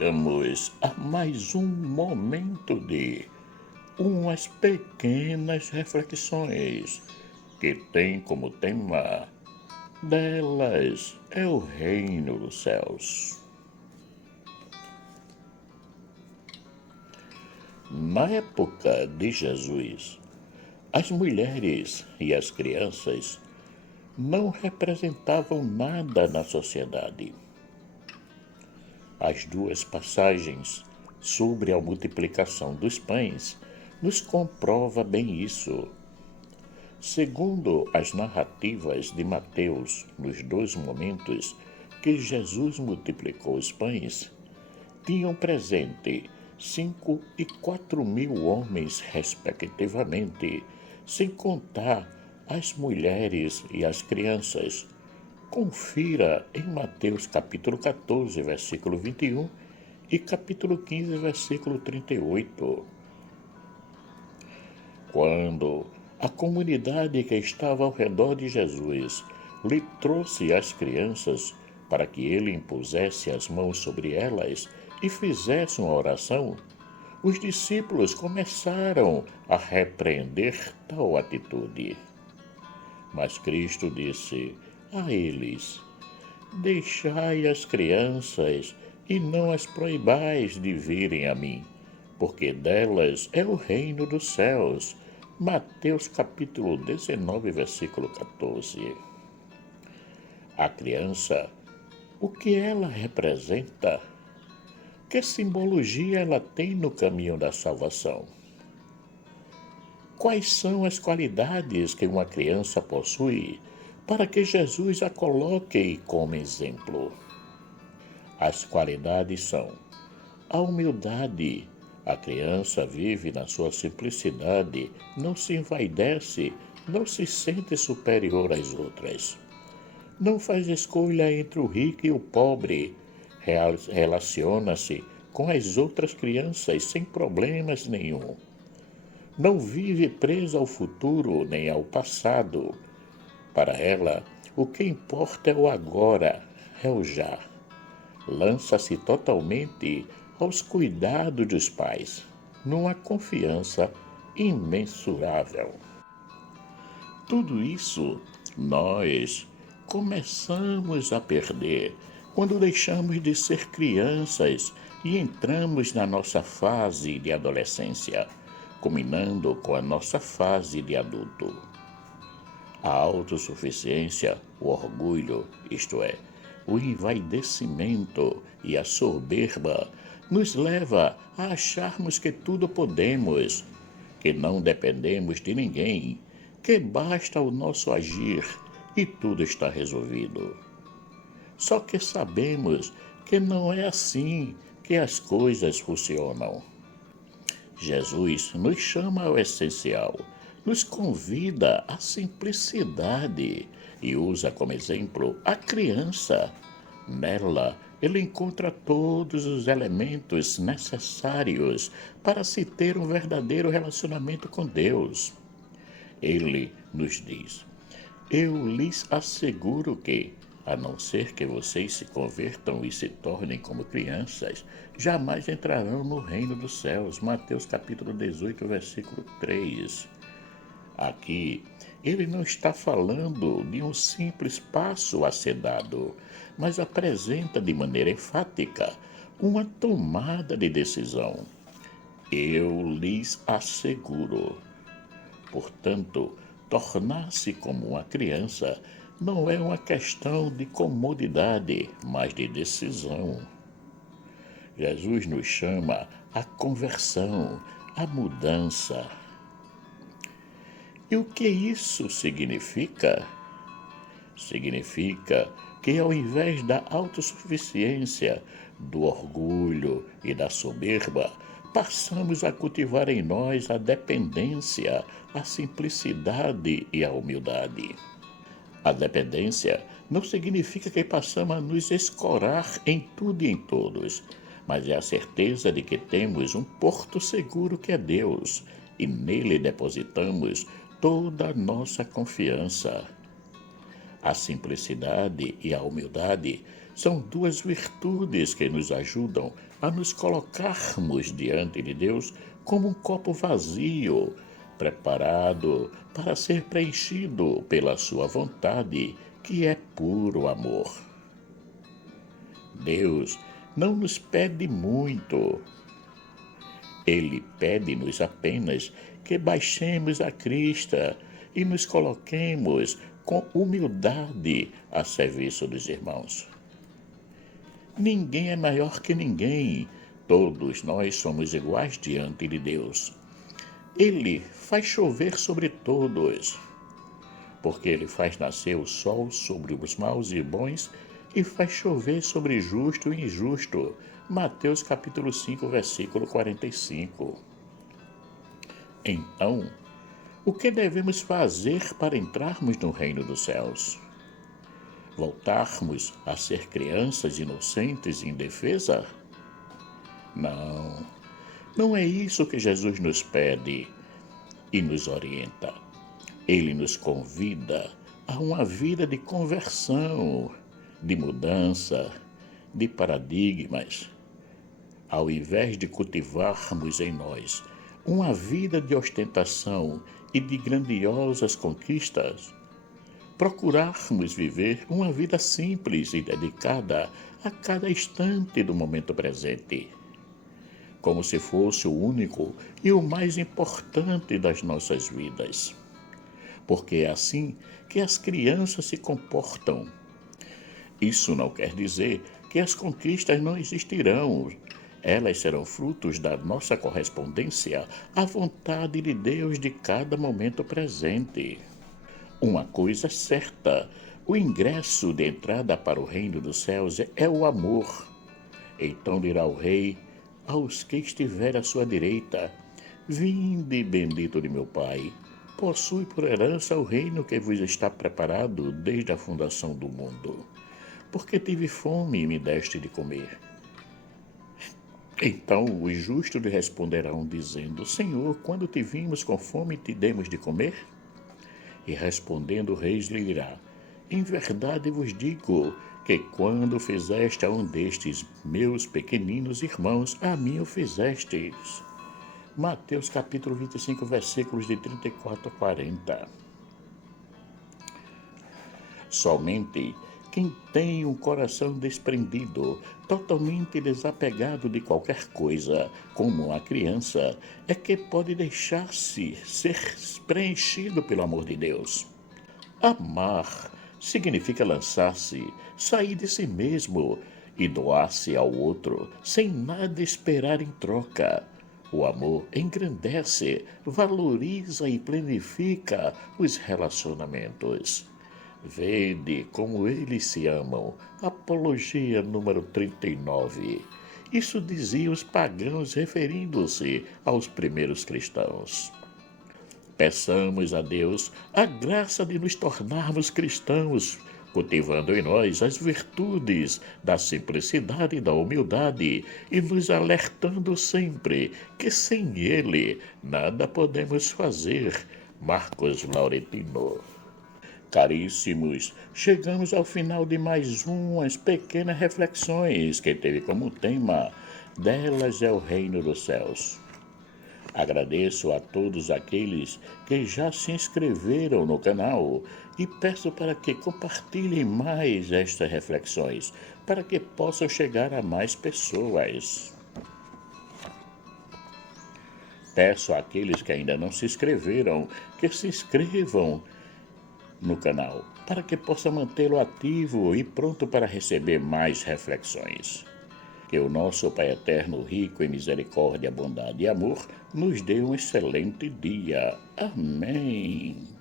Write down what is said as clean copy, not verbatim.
chegamos a mais um momento de umas pequenas reflexões que tem como tema delas é o reino dos céus. Na época de Jesus, as mulheres e as crianças não representavam nada na sociedade. As duas passagens sobre a multiplicação dos pães nos comprova bem isso. Segundo as narrativas de Mateus, nos dois momentos que Jesus multiplicou os pães, tinham presente 5 e 4 mil homens, respectivamente, sem contar as mulheres e as crianças. Confira em Mateus capítulo 14, versículo 21 e capítulo 15, versículo 38. Quando a comunidade que estava ao redor de Jesus lhe trouxe as crianças para que ele impusesse as mãos sobre elas e fizesse uma oração, os discípulos começaram a repreender tal atitude. Mas Cristo disse a eles: deixai as crianças e não as proibais de virem a mim, porque delas é o reino dos céus. Mateus capítulo 19, versículo 14. A criança, o que ela representa? Que simbologia ela tem no caminho da salvação? Quais são as qualidades que uma criança possui para que Jesus a coloque como exemplo? As qualidades são a humildade. A criança vive na sua simplicidade, não se envaidece, não se sente superior às outras. Não faz escolha entre o rico e o pobre. Relaciona-se com as outras crianças sem problemas nenhum. Não vive presa ao futuro nem ao passado. Para ela, o que importa é o agora, é o já. Lança-se totalmente aos cuidados dos pais, numa confiança imensurável. Tudo isso nós começamos a perder quando deixamos de ser crianças e entramos na nossa fase de adolescência, combinando com a nossa fase de adulto. A autossuficiência, o orgulho, isto é, o envaidecimento e a soberba nos leva a acharmos que tudo podemos, que não dependemos de ninguém, que basta o nosso agir e tudo está resolvido. Só que sabemos que não é assim que as coisas funcionam. Jesus nos chama ao essencial, nos convida à simplicidade e usa como exemplo a criança. Nela, ele encontra todos os elementos necessários para se ter um verdadeiro relacionamento com Deus. Ele nos diz: eu lhes asseguro que, a não ser que vocês se convertam e se tornem como crianças, jamais entrarão no reino dos céus. Mateus capítulo 18, versículo 3. Aqui, ele não está falando de um simples passo a ser dado, mas apresenta de maneira enfática uma tomada de decisão. Eu lhes asseguro. Portanto, tornar-se como uma criança não é uma questão de comodidade, mas de decisão. Jesus nos chama à conversão, à mudança. E o que isso significa? Significa que, ao invés da autossuficiência, do orgulho e da soberba, passamos a cultivar em nós a dependência, a simplicidade e a humildade. A dependência não significa que passamos a nos escorar em tudo e em todos, mas é a certeza de que temos um porto seguro que é Deus, e nele depositamos toda a nossa confiança. A simplicidade e a humildade são duas virtudes que nos ajudam a nos colocarmos diante de Deus como um copo vazio, preparado para ser preenchido pela sua vontade, que é puro amor. Deus não nos pede muito. Ele pede-nos apenas que baixemos a crista e nos coloquemos com humildade a serviço dos irmãos. Ninguém é maior que ninguém. Todos nós somos iguais diante de Deus. Ele faz chover sobre todos, porque ele faz nascer o sol sobre os maus e bons e faz chover sobre justo e injusto. Mateus capítulo 5, versículo 45. Então, o que devemos fazer para entrarmos no reino dos céus? Voltarmos a ser crianças inocentes e indefesas? Não, não é isso que Jesus nos pede e nos orienta. Ele nos convida a uma vida de conversão, de mudança, de paradigmas. Ao invés de cultivarmos em nós uma vida de ostentação e de grandiosas conquistas, procurarmos viver uma vida simples e dedicada a cada instante do momento presente, como se fosse o único e o mais importante das nossas vidas. Porque é assim que as crianças se comportam. Isso não quer dizer que as conquistas não existirão. Elas serão frutos da nossa correspondência à vontade de Deus de cada momento presente. Uma coisa é certa: o ingresso de entrada para o reino dos céus é o amor. Então dirá o rei aos que estiverem à sua direita: Vinde, bendito de meu Pai, possui por herança o reino que vos está preparado desde a fundação do mundo. Porque tive fome e me deste de comer. Então os justos lhe responderão, dizendo: Senhor, quando te vimos com fome, te demos de comer? E respondendo o rei lhe dirá: Em verdade vos digo que quando fizeste a um destes meus pequeninos irmãos, a mim o fizestes. Mateus capítulo 25, versículos de 34 a 40. Somente quem tem um coração desprendido, totalmente desapegado de qualquer coisa, como uma criança, é que pode deixar-se ser preenchido pelo amor de Deus. Amar significa lançar-se, sair de si mesmo e doar-se ao outro, sem nada esperar em troca. O amor engrandece, valoriza e planifica os relacionamentos. Vede como eles se amam. Apologia número 39. Isso diziam os pagãos referindo-se aos primeiros cristãos. Peçamos a Deus a graça de nos tornarmos cristãos, cultivando em nós as virtudes da simplicidade e da humildade e nos alertando sempre que sem Ele nada podemos fazer. Marcos Lauretino. Caríssimos, chegamos ao final de mais umas pequenas reflexões que teve como tema Delas é o Reino dos Céus. Agradeço a todos aqueles que já se inscreveram no canal e peço para que compartilhem mais estas reflexões, para que possam chegar a mais pessoas. Peço àqueles que ainda não se inscreveram que se inscrevam no canal, para que possa mantê-lo ativo e pronto para receber mais reflexões. Que o nosso Pai Eterno, rico em misericórdia, bondade e amor, nos dê um excelente dia. Amém.